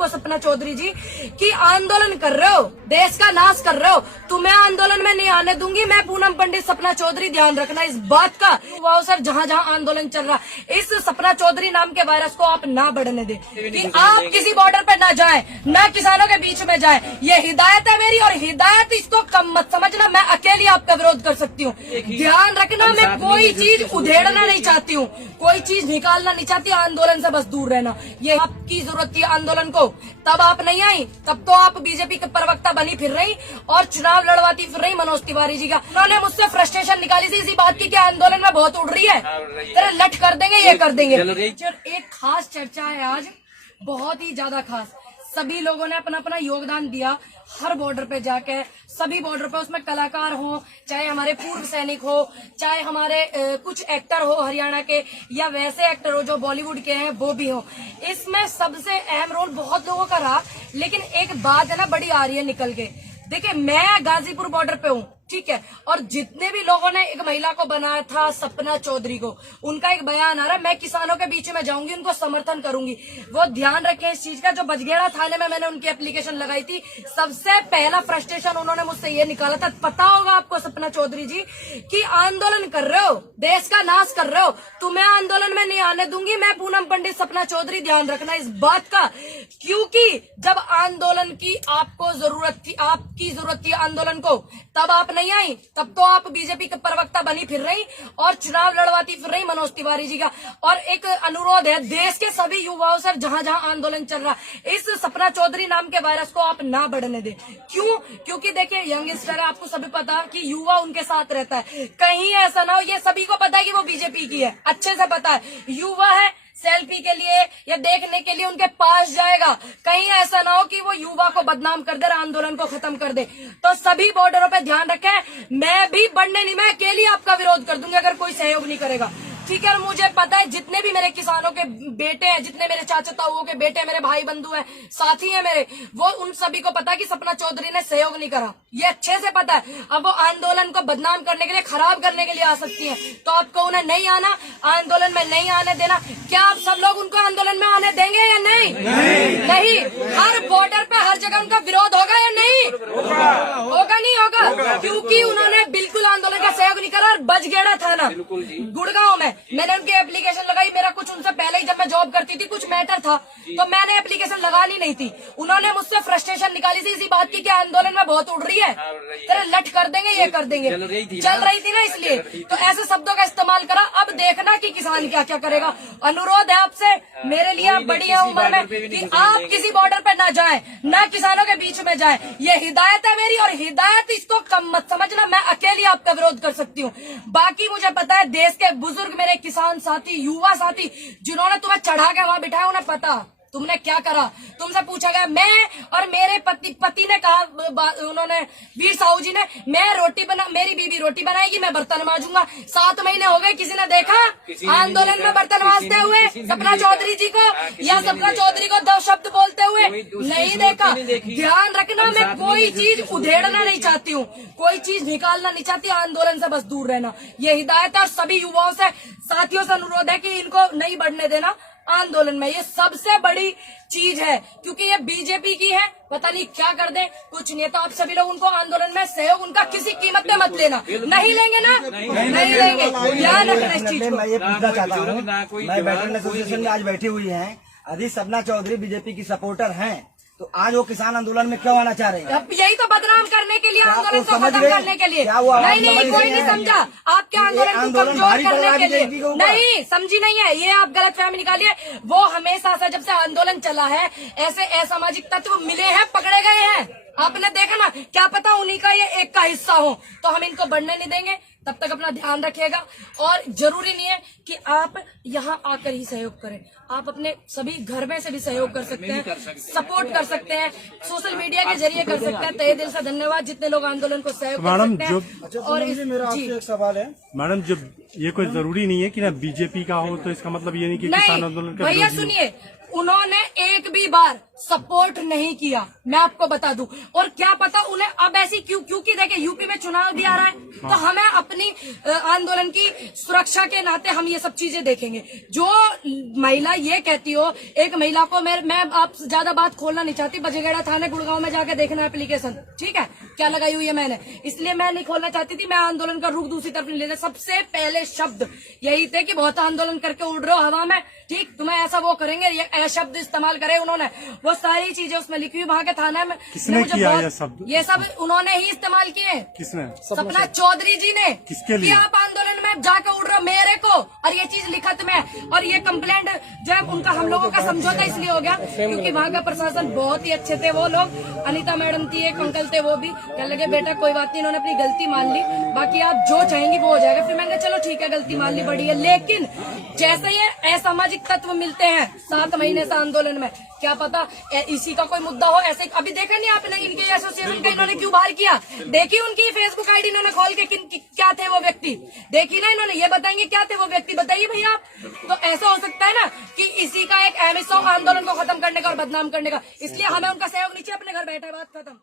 आपको सपना चौधरी जी कि आंदोलन कर रहे हो, देश का नाश कर रहे हो, तुम्हें आंदोलन में नहीं आने दूंगी मैं। पूनम पंडित, सपना चौधरी, ध्यान रखना इस बात का। वाह सर, जहाँ जहाँ आंदोलन चल रहा है इस सपना चौधरी नाम के वायरस को आप ना बढ़ने दे, कि आप किसी बॉर्डर पे ना जाए, ना किसानों के बीच में जाए। ये हिदायत है मेरी, और हिदायत इसको कम मत समझना, मैं अकेली आपका विरोध कर सकती हूँ। ध्यान रखना, मैं कोई चीज उधेड़ना नहीं चाहती हूँ, कोई चीज निकालना नहीं चाहती, आंदोलन से बस दूर रहना। ये आपकी जरूरत थी आंदोलन को, तब आप नहीं आई, तब तो आप बीजेपी के प्रवक्ता बनी फिर रही और चुनाव लड़वाती फिर रही मनोज तिवारी जी का। उन्होंने मुझसे फ्रस्ट्रेशन निकाली थी इसी बात की कि आंदोलन में बहुत उड़ रही है, तेरे लट कर देंगे, ये कर देंगे। एक खास चर्चा है आज, बहुत ही ज्यादा खास। सभी लोगों ने अपना अपना योगदान दिया, हर बॉर्डर पे जाके, सभी बॉर्डर पे, उसमें कलाकार हो, चाहे हमारे पूर्व सैनिक हो, चाहे हमारे कुछ एक्टर हो हरियाणा के, या वैसे एक्टर हो जो बॉलीवुड के हैं वो भी हो। इसमें सबसे अहम रोल बहुत लोगों का रहा, लेकिन एक बात है ना बड़ी आ रही है निकल के। देखिए, मैं गाजीपुर बॉर्डर पे हूँ, ठीक है, और जितने भी लोगों ने एक महिला को बनाया था सपना चौधरी को, उनका एक बयान आ रहा है, मैं किसानों के बीच में जाऊंगी, उनको समर्थन करूंगी। वो ध्यान रखें इस चीज का। जो बजगेड़ा थाने में मैंने उनकी एप्लीकेशन लगाई थी, सबसे पहला फ्रस्ट्रेशन उन्होंने मुझसे ये निकाला था, पता होगा आपको सपना चौधरी जी, कि आंदोलन कर रहे हो, देश का नाश कर रहे हो, तुम्हें आंदोलन में नहीं आने दूंगी मैं। पूनम पंडित, सपना चौधरी, ध्यान रखना इस बात का, क्योंकि जब आंदोलन की आपको जरूरत थी, आपकी जरूरत थी आंदोलन को, तब आप नहीं आई, तब तो आप बीजेपी के प्रवक्ता बनी फिर रही और चुनाव लड़वाती फिर रही मनोज तिवारी जी का। और एक अनुरोध है देश के सभी युवाओं से, जहां जहां आंदोलन चल रहा है इस सपना चौधरी नाम के वायरस को आप ना बढ़ने दे। क्यों? क्योंकि देखिए, यंगस्टर है, आपको सभी पता है कि युवा उनके साथ रहता है। कहीं ऐसा ना हो, ये सभी को पता है कि वो बीजेपी की है, अच्छे से पता है, युवा है, सेल्फी के लिए या देखने के लिए उनके पास जाएगा। कहीं ऐसा ना हो कि वो युवा को बदनाम कर दे, आंदोलन को खत्म कर दे। तो सभी बॉर्डरों पे ध्यान रखें, मैं भी बढ़ने नहीं, मैं अकेली आपका विरोध कर दूंगी अगर कोई सहयोग नहीं करेगा, ठीक है। और मुझे पता है जितने भी मेरे किसानों के बेटे हैं, जितने मेरे चाचा ताऊओं के बेटे, मेरे भाई बंधु हैं, साथी हैं मेरे, वो उन सभी को पता है कि सपना चौधरी ने सहयोग नहीं करा, ये अच्छे से पता है। अब वो आंदोलन को बदनाम करने के लिए, खराब करने के लिए आ सकती हैं, तो आपको उन्हें नहीं आना, आंदोलन में नहीं आने देना। क्या आप सब लोग उनको आंदोलन में आने देंगे या नहीं? नहीं। हर बॉर्डर पे हर जगह उनका विरोध होगा या नहीं? होगा नहीं होगा, क्योंकि उन्होंने बिल्कुल आंदोलन का सहयोग नहीं करा। और बजगेड़ा थाना गुड़गांव में मैंने उनकी एप्लीकेशन लगाई, मेरा कुछ उनसे पहले ही, जब मैं जॉब करती थी, कुछ मैटर था, तो मैंने एप्लीकेशन लगानी नहीं थी। उन्होंने मुझसे फ्रस्ट्रेशन निकाली थी इसी बात की कि आंदोलन में बहुत उड़ रही है, तेरे लट कर देंगे, ये कर देंगे, चल रही थी ना, इसलिए तो ऐसे शब्दों का इस्तेमाल करा। अब देखना कि किसान क्या क्या करेगा। अनुरोध है आपसे, मेरे लिए आप बड़ी है उम्र में, कि आप किसी बॉर्डर पे ना जाए, ना किसानों के बीच में जाए। ये हिदायत है मेरी, और हिदायत इसको कम मत समझना, मैं अकेली आपका विरोध कर सकती हूँ। बाकी मुझे पता है देश के बुजुर्ग, मेरे किसान साथी, युवा साथी, जिन्होंने तुम्हें चढ़ा के वहां बिठाया, उन्हें पता तुमने क्या करा। तुमसे पूछा गया, मैं और मेरे पति ने कहा, उन्होंने, वीर साहू जी ने, मैं रोटी बना, मेरी बीबी रोटी बनाएगी, मैं बर्तन मांजूंगा। 7 महीने हो गए, किसी ने देखा आंदोलन में बर्तन मांजते हुए सपना चौधरी जी को, या सपना चौधरी को 2 शब्द बोलते हुए? नहीं देखा। ध्यान रखना, मैं कोई चीज उधेड़ना नहीं चाहती हूँ, कोई चीज निकालना नहीं चाहती, आंदोलन से बस दूर रहना, ये हिदायत है। और सभी युवाओं से, साथियों से अनुरोध है कि इनको नहीं बढ़ने देना आंदोलन में। ये सबसे बड़ी चीज है, क्योंकि ये बीजेपी की है, पता नहीं क्या कर दे, कुछ नहीं है। तो आप सभी लोग उनको आंदोलन में सहयोग उनका किसी कीमत पे मत लेना। नहीं लेंगे ना, नहीं लेंगे, ध्यान रखना इस चीज को। मैं ये पूछना चाहता हूँ, मैं वेटरन एसोसिएशन में आज बैठी हुई है, अभी सपना चौधरी बीजेपी की सपोर्टर हैं, तो आज वो किसान आंदोलन में क्यों आना चाह रहे हैं? यही तो बदनाम करने के लिए, आंदोलन को खत्म करने के लिए। नहीं, कोई नहीं समझा, आपके आंदोलन को कमजोर करने के लिए। नहीं समझी नहीं है, ये आप गलत फहमी निकालिए। वो हमेशा से, जब से आंदोलन चला है, ऐसे असामाजिक तत्व मिले हैं, पकड़े गए हैं। आपने देखा ना, क्या पता उन्हीं का ये एक का हिस्सा हो। तो हम इनको बढ़ने नहीं देंगे, तब तक अपना ध्यान रखिएगा। और जरूरी नहीं है कि आप यहाँ आकर ही सहयोग करें, आप अपने सभी घर में से भी सहयोग कर सकते हैं, सपोर्ट कर सकते हैं, सोशल मीडिया के जरिए कर सकते हैं। तहे दिल से धन्यवाद जितने लोग आंदोलन को सहयोग कर सकते हैं। और मेरा आपसे एक सवाल है मैडम, जब ये कोई जरूरी नहीं है कि ना बीजेपी का हो, तो इसका मतलब ये नहीं कि किसान आंदोलन का भैया सुनिए, उन्होंने एक भी बार सपोर्ट नहीं किया, मैं आपको बता दूं। और क्या पता उन्हें अब ऐसी क्योंकि देखिए यूपी में चुनाव भी आ रहा है, तो हमें अपनी आंदोलन की सुरक्षा के नाते हम ये सब चीजें देखेंगे। जो महिला ये कहती हो, एक महिला को मैं आप ज्यादा बात खोलना नहीं चाहती, बजेगड़ा थाने गुड़गांव में जाकर देखना एप्लीकेशन, ठीक है, क्या लगाई हुई है मैंने, इसलिए मैं नहीं खोलना चाहती थी। मैं आंदोलन का रुख दूसरी तरफ नहीं लेता। सबसे पहले शब्द यही थे कि बहुत आंदोलन करके उड़ रहे हो हवा में, ठीक, तुम्हें ऐसा वो करेंगे, ये शब्द इस्तेमाल करे उन्होंने, वो सारी चीजें उसमें लिखी हुई वहां के थाने में। किसने किया ये सब उन्होंने ही इस्तेमाल किए। किसने? सपना चौधरी जी ने। किसके लिए? कि आप आंदोलन में जाकर उड़ रहे हो मेरे को, और ये चीज लिखत में, और ये कंप्लेंट जो है उनका हम लोगों का समझौता इसलिए हो गया क्योंकि वहाँ का प्रशासन बहुत ही अच्छे थे वो लोग। अनीता मैडम थी, एक अंकल थे, वो भी कहने लगे बेटा कोई बात नहीं, इन्होंने अपनी गलती मान ली, बाकी आप जो चाहेंगी वो हो जाएगा। फिर मैंने चलो ठीक है, गलती मान ली, बड़ी है। लेकिन जैसे ये असामाजिक तत्व मिलते हैं 7 महीने से आंदोलन में, क्या पता इसी का कोई मुद्दा हो। ऐसे अभी देखा नहीं आपने इनके एसोसिएशन का इन्होंने क्यों बाहर किया? देखी उनकी फेसबुक आईडी इन्होंने खोल के क्या थे वो व्यक्ति, देखी ना इन्होंने, ये बताएंगे क्या थे वो व्यक्ति, बताइए भैया आप। तो ऐसा हो सकता है ना कि इसी का एक एम आंदोलन को खत्म करने का और बदनाम करने का, इसलिए हमें उनका सहयोग नीचे, अपने घर बैठे, बात खत्म।